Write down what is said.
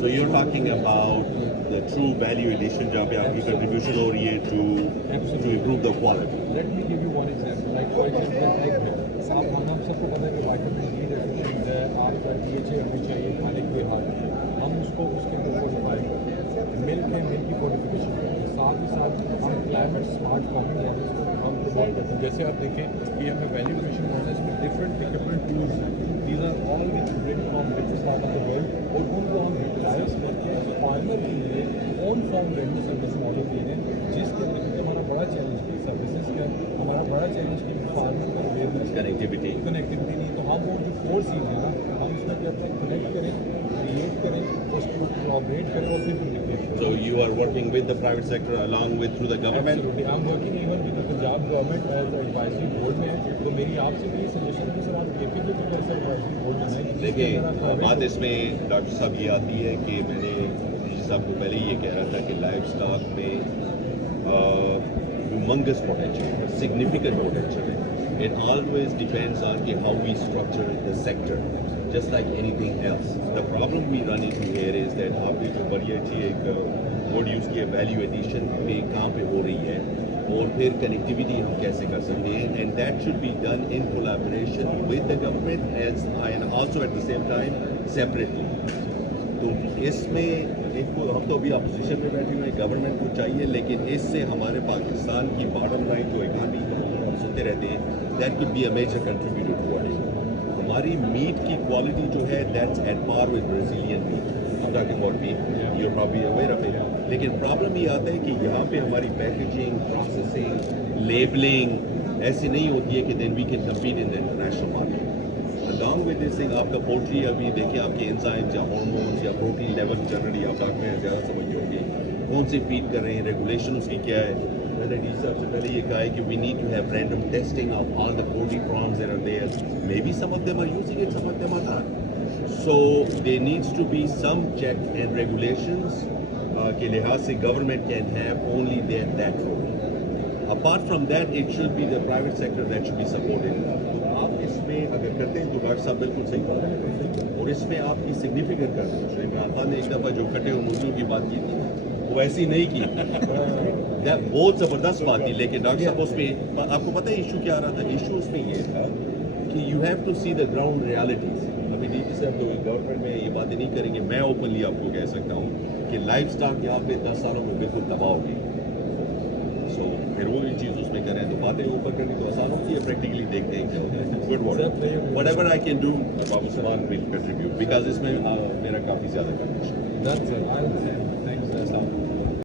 So you're talking about the true value addition जहाँ पे आपकी contribution हो रही है to improve the quality. Let me give you one example. Like for example, egg है. आप हम सबको पता है कि vitamin D deficient है, आपका DHA हमें चाहिए खाने के हाथ. हम उसको उसके अंदर fortify करते हैं. मिल्क है, मिल्क की fortification करते हैं. साथ ही साथ हम climate smart farming models को हम promote करते हैं. जैसे आप देखें कि हमें value addition models में different tools हैं. These are all which bring from different part of the world और उनको हम utilize करके farmer के लिए own farm vendor service model दे रहे हैं, जिसके अंदर हमारा बड़ा चैलेंज है सर्विसेज का. हमारा बड़ा चैलेंज कि फार्मर का अवेयरनेस कनेक्टिविटी नहीं, तो हम वो जो 4 C's है ना, हम उसमें क्या अपना कनेक्ट करें, क्रिएट करें, उसको कोलैबोरेट करें और फिर कम्युनिकेट करें. So you are working with the private sector along with through the government. Absolutely. I'm working even with the Punjab government as advisory board में है. तो मेरी आपसे भी सजेशन है कि सर आप KP को भी ऐसा advisory board बनाएं. देखिए बात इसमें डॉक्टर साहब ये आती है कि मैंने साहब को पहले ये कह रहा था कि लाइव स्टॉक में humongous potential, significant potential. It always depends on how we structure the sector, just like anything else. The problem we run into here is that आपने जो बड़ी अच्छी एक word use किया value addition पे कहाँ पे हो रही है और फिर connectivity हम कैसे कर सकते हैं, and that should be done in collaboration with the government and also at the same time separately. तो इसमें हम तो अभी अपोजिशन में बैठे हुए हैं, गवर्नमेंट को चाहिए, लेकिन इससे हमारे पाकिस्तान की बॉटम लाइन जो इकॉनमी हम सुनते रहते हैं, that can be a major contributor toward it. हमारी मीट की क्वालिटी जो है that's at par with Brazilian meat. हम talking about meat, you are probably aware of it. लेकिन प्रॉब्लम ये आता है कि यहाँ पे हमारी पैकेजिंग, प्रोसेसिंग, लेबलिंग ऐसी नहीं होती है कि then we can compete in the international market. Along with this thing आपका पोल्ट्री अभी देखिए आपके एंजाइम्स या हार्मोन्स या प्रोटीन लेवल जनरली आप डॉक्टर में ज़्यादा समझ होंगे कौन से फीड कर रहे हैं, रेगुलेशन उसकी क्या है. मैंने डी साहब से पहले ये कहा है कि we need to have random testing of all the poultry farms that are there. Maybe some of them are using it, some of them are not. So there needs to be some check and regulations के लिहाज से government can have only that role. Apart from that, it should be the private sector that should be supported. तो आप इसमें अगर करते हैं तो डॉक्टर साहब बिल्कुल सही बात है और इसमें आपकी सिग्निफिकेंट करते हैं. इमरान खान ने एक दफ़ा जो कटे हुए मुर्गियों की बात की थी वो ऐसी नहीं की, बहुत ज़बरदस्त बात थी. लेकिन डॉक्टर साहब उसमें आपको पता है इशू क्या आ रहा था? इशू उसमें ये था कि you have to see the ground realities. अभी डी साहब तो गवर्नमेंट में ये बातें नहीं करेंगे, मैं ओपनली आपको कह सकता हूँ कि लाइफ स्टॉक यहाँ पे 10 सालों में बिल्कुल तबाह होगी. सो फिर वो भी चीज़ उसमें करें तो बातें ऊपर करनी तो आसान होती है, प्रैक्टिकली देखते हैं क्या होता है. Good work, what ever I can do Babu Usman will contribute because इसमें मेरा काफ़ी ज़्यादा कंट्रीब्यूशन. That's it. Thanks.